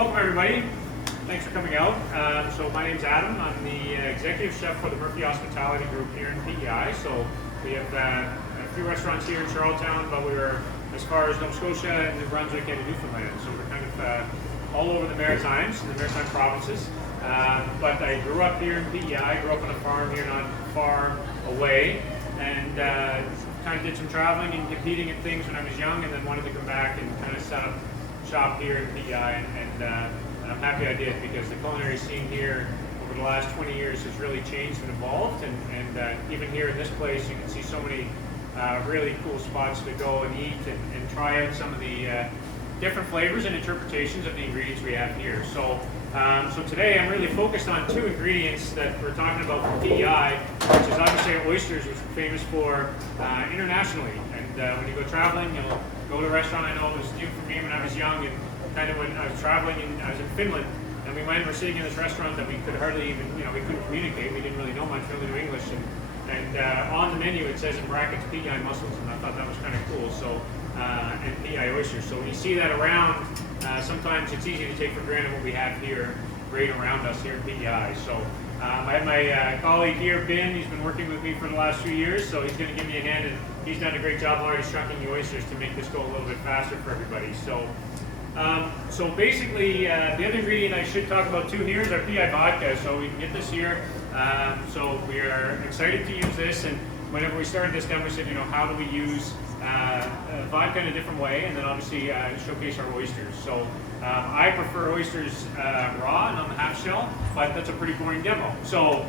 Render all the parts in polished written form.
Welcome everybody. Thanks for coming out. So my name's Adam. I'm the executive chef for the Murphy Hospitality Group here in PEI. So we have a few restaurants here in Charlottetown, but we're as far as Nova Scotia and New Brunswick and Newfoundland. So we're kind of all over the Maritimes, the Maritime provinces. But I grew up here in PEI. I grew up on a farm here not far away, and kind of did some traveling and competing at things when I was young, and then wanted to come back and kind of set up shop here in PEI, and I'm happy I did, because the culinary scene here over the last 20 years has really changed and evolved, and even here in this place you can see so many really cool spots to go and eat and try out some of the different flavors and interpretations of the ingredients we have here. So today I'm really focused on two ingredients that we're talking about from PEI, which is obviously oysters, which we're famous for internationally. And when you go traveling, you'll go to a restaurant. I know it was new for me when I was young, and kind of when I was traveling, and I was in Finland, and we're sitting in this restaurant that we could hardly even, we couldn't communicate. We didn't really know much, really know English, and on the menu it says in brackets PEI mussels, and I thought that was kind of cool. So and PEI oysters. So when you see that around, sometimes it's easy to take for granted what we have here, right around us here in PEI. So I have my colleague here, Ben. He's been working with me for the last few years, so he's going to give me a hand, and he's done a great job already shunking the oysters to make this go a little bit faster for everybody. So basically, the other ingredient I should talk about too here is our PEI vodka. So we can get this here. So we are excited to use this, and whenever we started this down, we said, how do we use vodka in a different way, and then obviously showcase our oysters. So I prefer oysters raw and on the half shell, but that's a pretty boring demo. So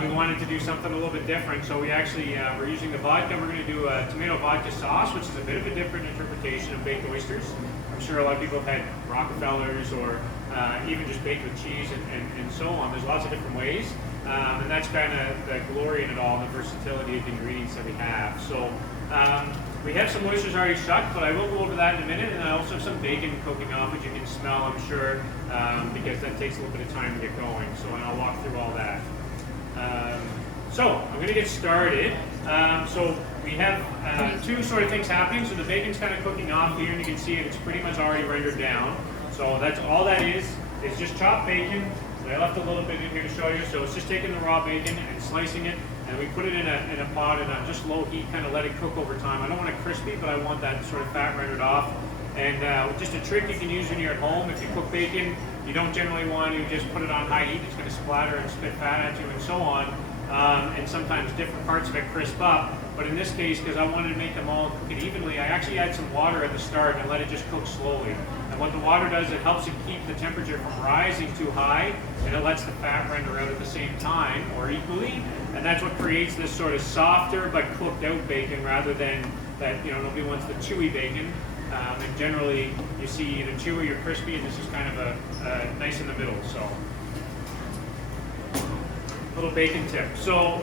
we wanted to do something a little bit different. So we actually, we're using the vodka. We're going to do a tomato vodka sauce, which is a bit of a different interpretation of baked oysters. I'm sure a lot of people have had Rockefellers, or even just baked with cheese and so on. There's lots of different ways. And that's kind of the glory in it all, and the versatility of the ingredients that we have. So we have some oysters already shucked, but I will go over that in a minute. And I also have some bacon cooking off, which you can smell, I'm sure, because that takes a little bit of time to get going. So and I'll walk through all that. So I'm going to get started. So we have two sort of things happening. So the bacon's kind of cooking off here, and you can see it's pretty much already rendered down. So that's all that is. It's just chopped bacon. I left a little bit in here to show you. So it's just taking the raw bacon and slicing it, and we put it in a pot and on just low heat, kind of let it cook over time. I don't want it crispy, but I want that sort of fat rendered off. And just a trick you can use when you're at home, if you cook bacon, you don't generally want to just put it on high heat. It's going to splatter and spit fat at you and so on. And sometimes different parts of it crisp up. But in this case, because I wanted to make them all cook it evenly, I actually add some water at the start and let it just cook slowly. And what the water does, it helps it keep the temperature from rising too high, and it lets the fat render out at the same time, or equally. And that's what creates this sort of softer but cooked out bacon, rather than that, nobody wants the chewy bacon. And generally, you see either chewy or crispy, and this is kind of a nice in the middle. So, little bacon tip. So,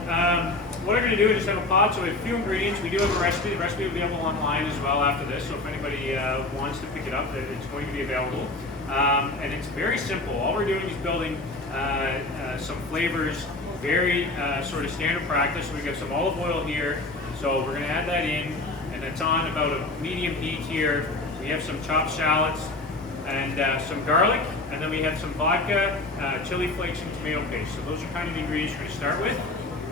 what I'm going to do is just have a pot. So we have a few ingredients. We do have a recipe. The recipe will be available online as well after this. So if anybody wants to pick it up, it's going to be available. And it's very simple. All we're doing is building some flavors, very sort of standard practice. So we've got some olive oil here. So we're going to add that in, and it's on about a medium heat here. We have some chopped shallots and some garlic, and then we have some vodka, chili flakes, and tomato paste. So those are kind of the ingredients we're going to start with.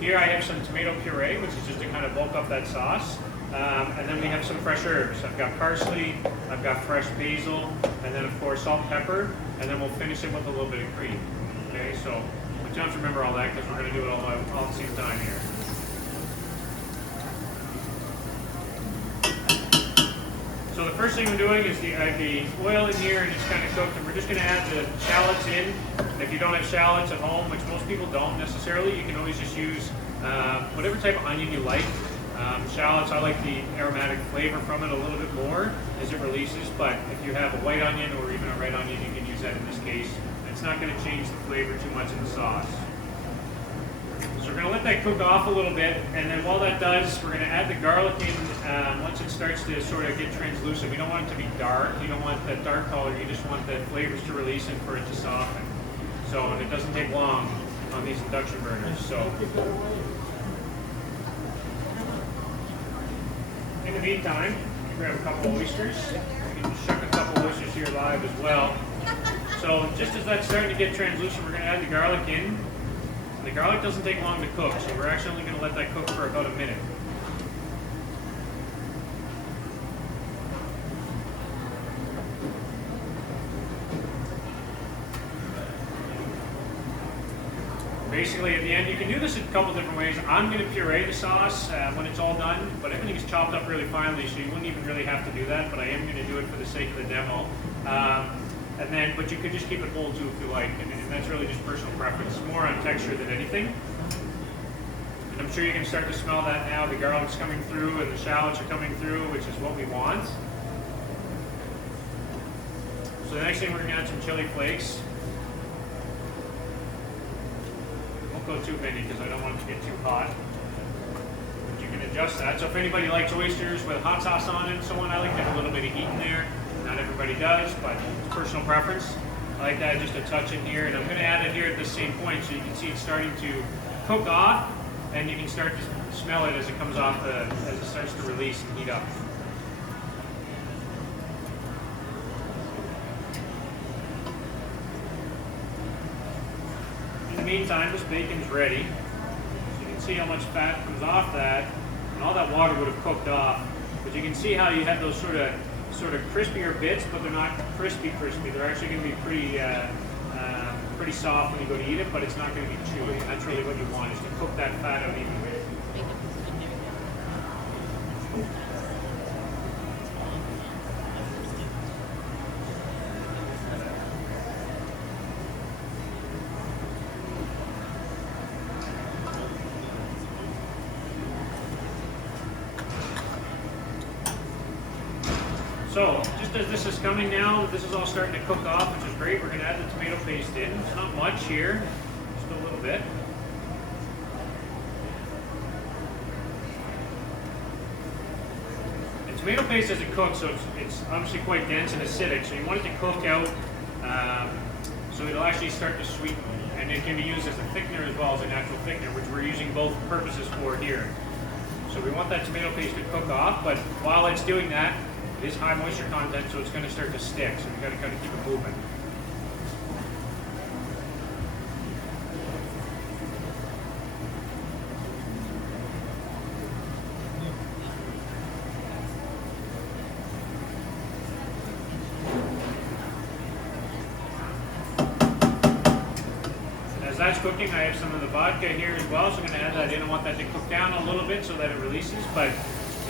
Here I have some tomato puree, which is just to kind of bulk up that sauce. And then we have some fresh herbs. I've got parsley, I've got fresh basil, and then of course salt and pepper, and then we'll finish it with a little bit of cream. Okay, so you don't have to remember all that, because we're going to do it all at the same time here. So the first thing we're doing is the oil in here, and it's kind of cooked, and we're just going to add the shallots in. If you don't have shallots at home, which most people don't necessarily, you can always just use whatever type of onion you like. Shallots, I like the aromatic flavor from it a little bit more as it releases, but if you have a white onion or even a red onion, you can use that in this case. It's not going to change the flavor too much in the sauce. So we're going to let that cook off a little bit, and then while that does, we're going to add the garlic in once it starts to sort of get translucent. We don't want it to be dark. You don't want that dark color. You just want the flavors to release and for it to soften. So, and it doesn't take long on these induction burners. So, in the meantime, you grab a couple oysters. You can just shuck a couple oysters here live as well. So just as that's starting to get translucent, we're going to add the garlic in. And the garlic doesn't take long to cook, so we're actually only going to let that cook for about a minute. Basically, at the end, you can do this in a couple different ways. I'm going to puree the sauce when it's all done, but everything is chopped up really finely, so you wouldn't even really have to do that, but I am going to do it for the sake of the demo. But you could just keep it whole too if you like, and that's really just personal preference. It's more on texture than anything. And I'm sure you can start to smell that now. The garlic's coming through and the shallots are coming through, which is what we want. So the next thing, we're going to add some chili flakes. Won't go too many because I don't want it to get too hot. But you can adjust that. So if anybody likes oysters with hot sauce on it and so on, I like to have a little bit of heat in there. Not everybody does, but it's personal preference. I like that, just a touch in here, and I'm going to add it here at the same point so you can see it's starting to cook off, and you can start to smell it as it comes off, as it starts to release and heat up. In the meantime, this bacon's ready. So you can see how much fat comes off that, and all that water would have cooked off. But you can see how you have those sort of crispier bits, but they're not crispy. They're actually going to be pretty soft when you go to eat it, but it's not going to be chewy. And that's really what you want, is to cook that fat out evenly. So, just as this is coming now, this is all starting to cook off, which is great. We're going to add the tomato paste in. It's not much here, just a little bit. And tomato paste as it cooks, so it's obviously quite dense and acidic, so you want it to cook out so it'll actually start to sweeten. And it can be used as a thickener as well as a natural thickener, which we're using both purposes for here. So we want that tomato paste to cook off, but while it's doing that, it is high moisture content, so it's going to start to stick, so we've got to kind of keep it moving. As that's cooking, I have some of the vodka here as well, so I'm going to add that in. I want that to cook down a little bit so that it releases, but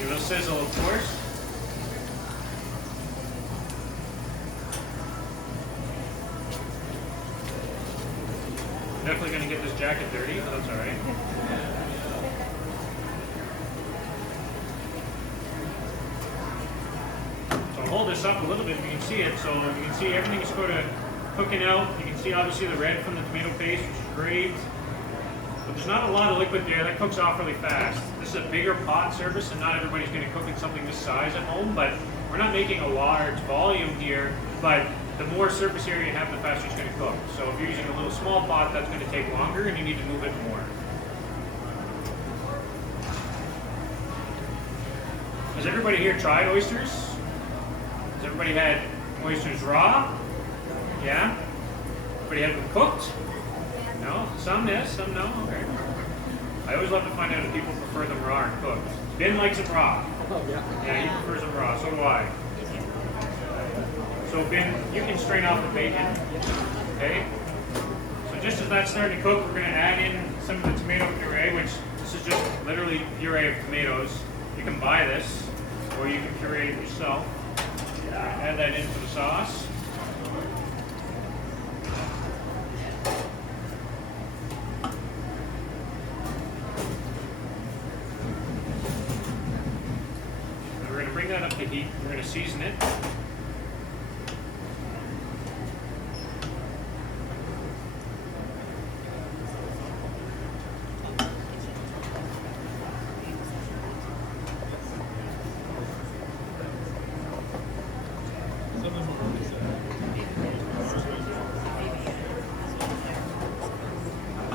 it'll sizzle, of course. Definitely going to get this jacket dirty, but that's all right. So I'll hold this up a little bit, you can see it. So you can see everything is sort of cooking out. You can see obviously the red from the tomato paste, which is great. But there's not a lot of liquid there. That cooks off really fast. This is a bigger pot service, and not everybody's going to cook in something this size at home, but we're not making a large volume here, but the more surface area you have, the faster it's going to cook. So if you're using a little small pot, that's going to take longer, and you need to move it more. Has everybody here tried oysters? Has everybody had oysters raw? Yeah? Everybody had them cooked? No? Some yes, some no? Okay. I always love to find out if people prefer them raw or cooked. Ben likes it raw. Oh, yeah. Yeah, he prefers them raw. So do I. So Ben, you can strain off the bacon. Okay? So just as that's starting to cook, we're going to add in some of the tomato puree, which this is just literally puree of tomatoes. You can buy this, or you can puree it yourself. Add that into the sauce. And we're going to bring that up to heat. We're going to season it.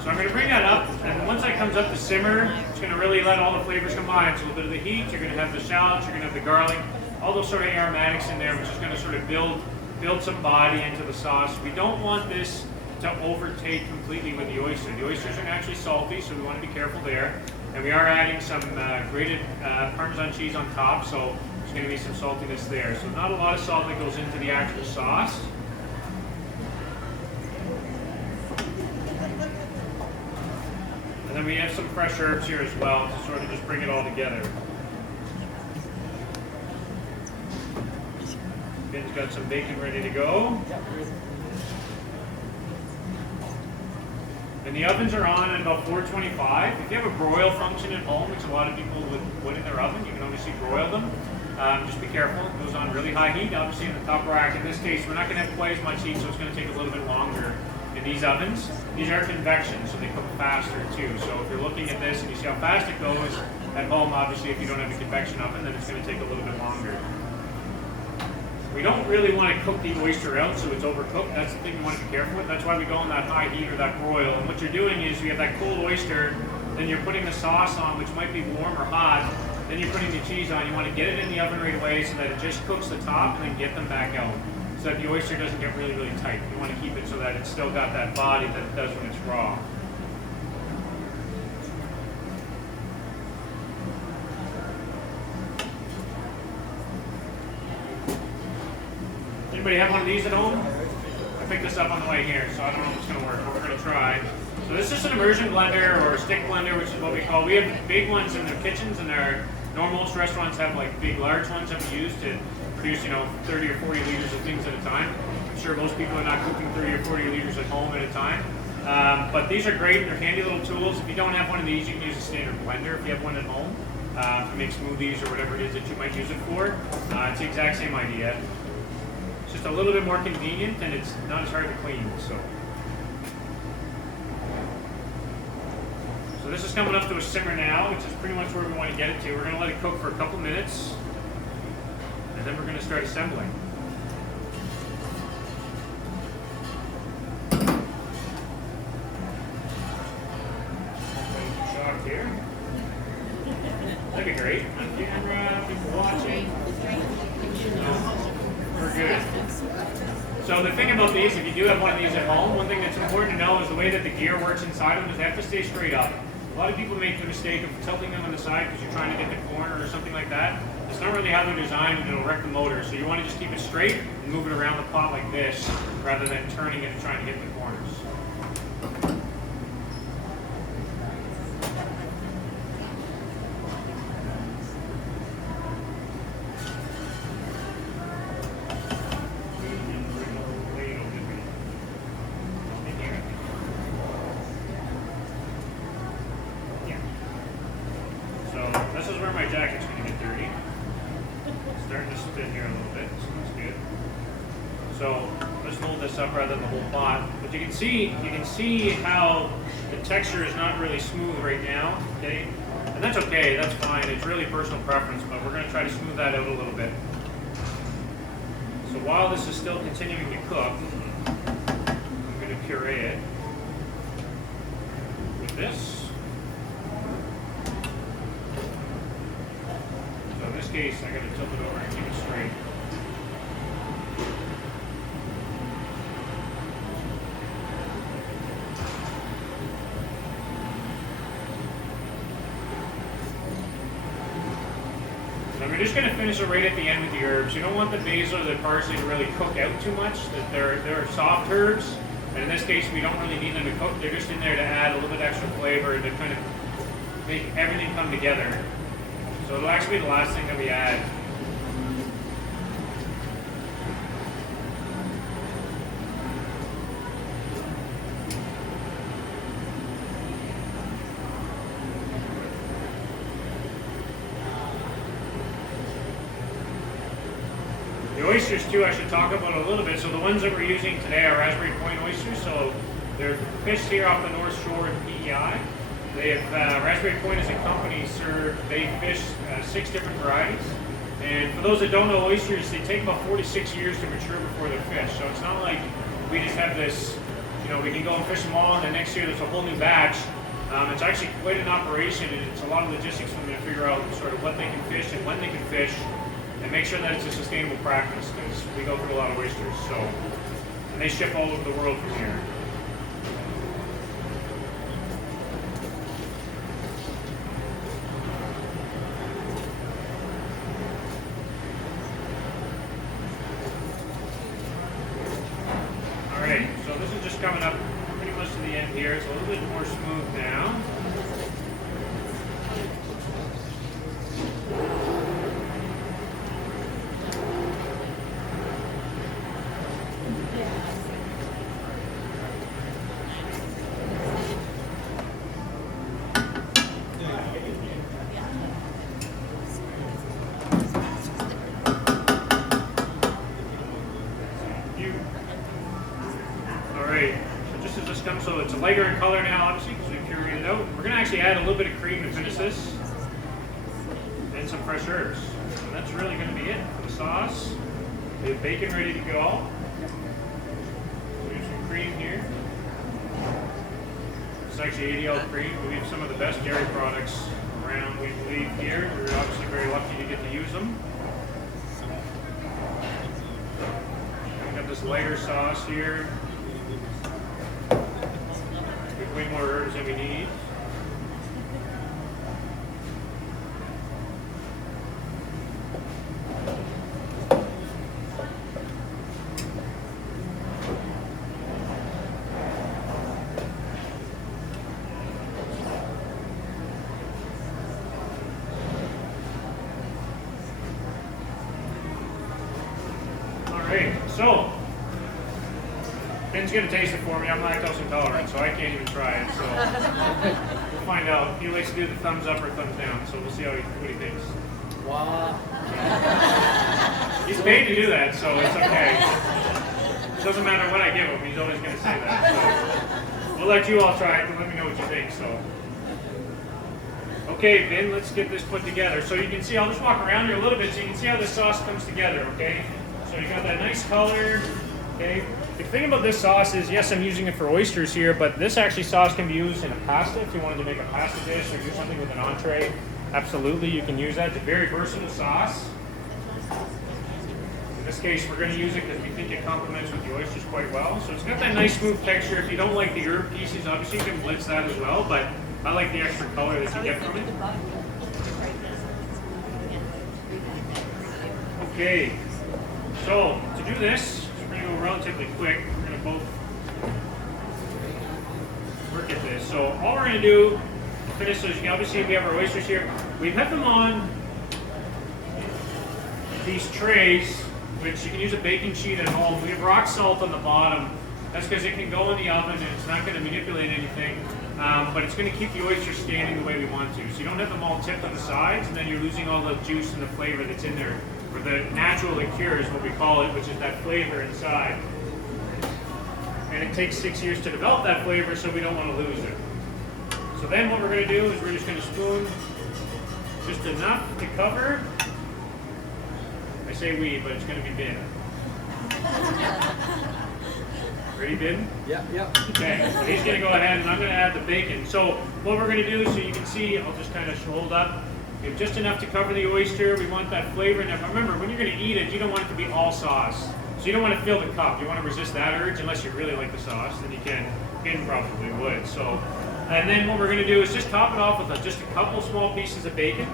So I'm going to bring that up, and once that comes up to simmer, it's going to really let all the flavors combine. So a little bit of the heat, you're going to have the shallots, you're going to have the garlic, all those sort of aromatics in there, which is going to sort of build build some body into the sauce. We don't want this to overtake completely with the oyster. The oysters are naturally salty, so we want to be careful there. And we are adding some grated Parmesan cheese on top, so there's going to be some saltiness there. So not a lot of salt that goes into the actual sauce. And then we have some fresh herbs here as well to sort of just bring it all together. Ben's got some bacon ready to go. And the ovens are on at about 425. If you have a broil function at home, which a lot of people would put in their oven, you can obviously broil them. Just be careful, it goes on really high heat, obviously in the top rack. In this case, we're not going to have quite as much heat, so it's going to take a little bit longer in these ovens. These are convection, so they cook faster too. So if you're looking at this and you see how fast it goes at home, obviously if you don't have a convection oven, then it's going to take a little bit longer. We don't really want to cook the oyster out so it's overcooked. That's the thing we want to be careful with. That's why we go on that high heat or that broil. And what you're doing is you have that cold oyster, then you're putting the sauce on, which might be warm or hot. Then you're putting the cheese on. You want to get it in the oven right away so that it just cooks the top and then get them back out. So that the oyster doesn't get really, really tight. You want to keep it so that it's still got that body that it does when it's raw. Anybody have one of these at home? I picked this up on the way here, so I don't know if it's going to work, but we're going to try. So this is just an immersion blender or a stick blender, which is what we call. We have big ones in their kitchens, and our most restaurants have like big, large ones that we use to produce, 30 or 40 liters of things at a time. I'm sure most people are not cooking 30 or 40 liters at home at a time. But these are great. They're handy little tools. If you don't have one of these, you can use a standard blender if you have one at home to make smoothies or whatever it is that you might use it for. It's the exact same idea. It's just a little bit more convenient and it's not as hard to clean. So this is coming up to a simmer now, which is pretty much where we want to get it to. We're going to let it cook for a couple minutes and then we're going to start assembling. Shot here. That'd be great. On camera, people watching. We're good. So the thing about these, if you do have one of these at home, one thing that's important to know is the way that the gear works inside them is they have to stay straight up. A lot of people make the mistake of tilting them on the side because you're trying to get the corner or something like that. It's not really how they're designed and it'll wreck the motor. So you want to just keep it straight and move it around the pot like this rather than turning it and trying to get the corners. This is where my jacket's going to get dirty. It's starting to spin here a little bit, so that's good. So let's hold this up rather than the whole pot. But you can see how the texture is not really smooth right now. Okay, and that's okay. That's fine. It's really personal preference, but we're going to try to smooth that out a little bit. So while this is still continuing to cook, I'm going to puree it with this. So in this case, I got to tilt it over and keep it straight. And we're just going to finish it right at the end with the herbs. You don't want the basil or the parsley to really cook out too much. They're soft herbs, and in this case, we don't really need them to cook. They're just in there to add a little bit extra flavor to kind of make everything come together. So it'll actually be the last thing that we add. The oysters too, I should talk about a little bit. So the ones that we're using today are Raspberry Point oysters. So they're fished here off the North Shore in PEI. They have Raspberry Point as a company, they fish 6 different varieties. And for those that don't know oysters, they take about 46 years to mature before they're fished. So it's not like we just have this, we can go and fish them all and the next year there's a whole new batch. It's actually quite an operation and it's a lot of logistics for them to figure out sort of what they can fish and when they can fish and make sure that it's a sustainable practice, because we go through a lot of oysters, so, and they ship all over the world from here. Alright, so this is just coming up pretty much to the end here. It's a little bit more smooth now. So it's a lighter in color now, obviously, because we pureed it out. We're going to actually add a little bit of cream to finish this, and some fresh herbs. And that's really going to be it for the sauce. We have bacon ready to go. We have some cream here. It's actually ADL cream. We have some of the best dairy products around, we believe, here. We're obviously very lucky to get to use them. We got this lighter sauce here. Way more herbs than we need. All right, so Ben's going to taste it for me. I'm lactose intolerant, so I can't even try it. So we'll find out. He likes to do the thumbs up or thumbs down, so we'll see what he thinks. Wow. He's paid to do that, so it's okay. It doesn't matter what I give him, he's always going to say that. So we'll let you all try it and let me know what you think. So, okay, Ben, let's get this put together. So you can see, I'll just walk around here a little bit so you can see how this sauce comes together, okay? So you got that nice color, okay? The thing about this sauce is, yes, I'm using it for oysters here, but this actually sauce can be used in a pasta if you wanted to make a pasta dish or do something with an entree. Absolutely, you can use that. It's a very versatile sauce. In this case, we're going to use it because we think it complements with the oysters quite well. So it's got that nice smooth texture. If you don't like the herb pieces, obviously you can blitz that as well, but I like the extra color that you get from it. Okay, so to do this, relatively quick. We're going to both work at this. So all we're going to do to finish, so you can obviously we have our oysters here. We have them on these trays, which you can use a baking sheet at home. We have rock salt on the bottom. That's because it can go in the oven and it's not going to manipulate anything, but it's going to keep the oysters standing the way we want to. So you don't have them all tipped on the sides, and then you're losing all the juice and the flavor that's in there. Or the natural liqueur is what we call it, which is that flavor inside. And it takes 6 years to develop that flavor, so we don't want to lose it. So then what we're going to do is we're just going to spoon just enough to cover. I say we, but it's going to be Ben. Ready, Ben? Yeah. Okay, so he's going to go ahead and I'm going to add the bacon. So what we're going to do, so you can see, I'll just kind of hold up. We have just enough to cover the oyster. We want that flavor. Now remember, when you're going to eat it, you don't want it to be all sauce. So you don't want to fill the cup. You want to resist that urge unless you really like the sauce. Then you can. Ben probably would. So, and then what we're going to do is just top it off with just a couple small pieces of bacon,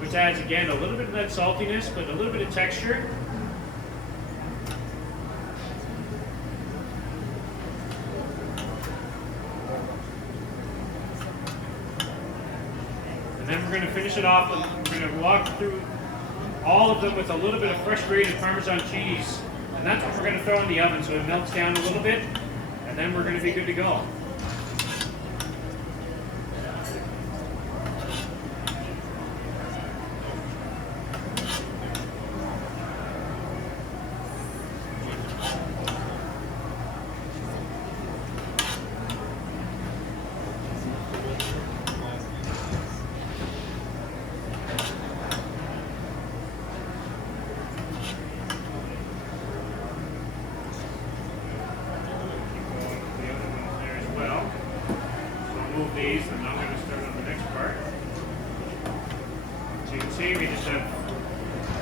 which adds again a little bit of that saltiness, but a little bit of texture. Then we're going to finish it off with, we're going to walk through all of them with a little bit of fresh grated Parmesan cheese. And that's what we're going to throw in the oven so it melts down a little bit. And then we're going to be good to go. These, and I'm going to start on the next part. So you can see we just have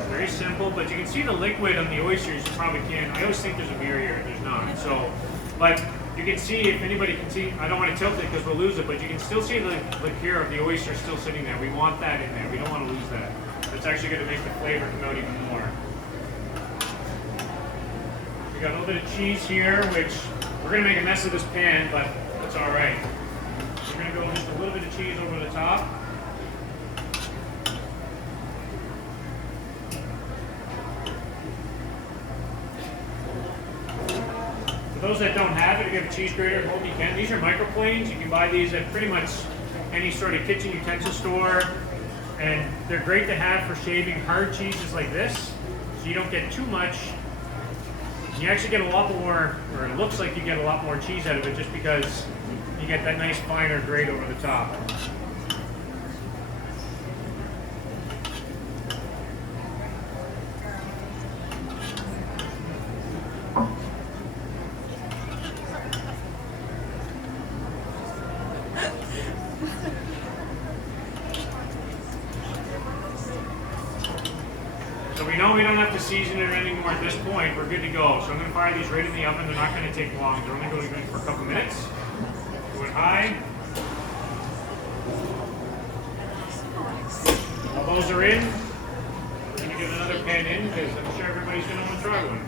very simple, but you can see the liquid on the oysters. You probably can. I always think there's a mirror here. There's not. So, but you can see, if anybody can see, I don't want to tilt it because we'll lose it, but you can still see the liqueur of the oyster still sitting there. We want that in there. We don't want to lose that. That's actually going to make the flavor come out even more. We got a little bit of cheese here, which we're going to make a mess of this pan, but that's all right. We're going to go just a little bit of cheese over the top. For those that don't have it, if you have a cheese grater at home, you can. These are microplanes. You can buy these at pretty much any sort of kitchen utensil store. And they're great to have for shaving hard cheeses like this, so you don't get too much. You actually get a lot more, or it looks like you get a lot more cheese out of it just because you get that nice finer grate over the top. So we know we don't have to season it anymore at this point. We're good to go. So I'm going to fire these right in the oven. They're not going to take long. They're only going to go for a couple minutes. Do it high. While those are in, we're going to get another pan in because I'm sure everybody's going to want to try one.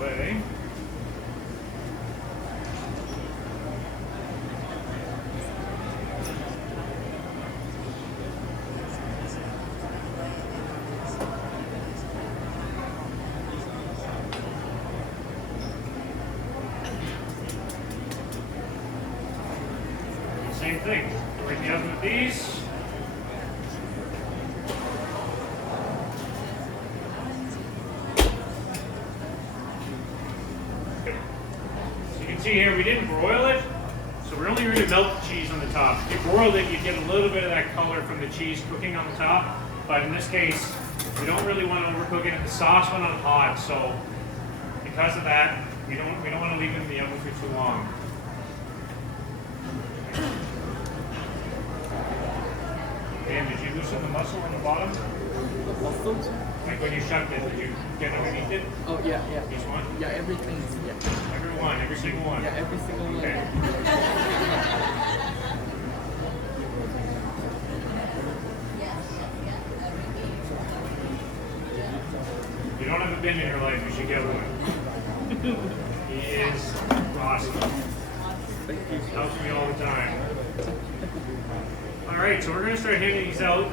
Away. Same thing. Right in the oven with these. See here, we didn't broil it, so we're only going to melt the cheese on the top. If you broiled it, you'd get a little bit of that color from the cheese cooking on the top, but in this case, we don't really want to overcook it. The sauce went on hot, so because of that, we don't want to leave it in the oven for too long. Dan, did you loosen the muscle on the bottom? Mussels? Like when you shoved it, did you get underneath it? Oh, yeah, yeah. Each one? Yeah, everything. Yeah. Every single one? Yeah, every single one. Okay. If you don't have a bin in your life, you should get one. He is awesome. Thank you. Helps me all the time. All right, so we're going to start handing these out.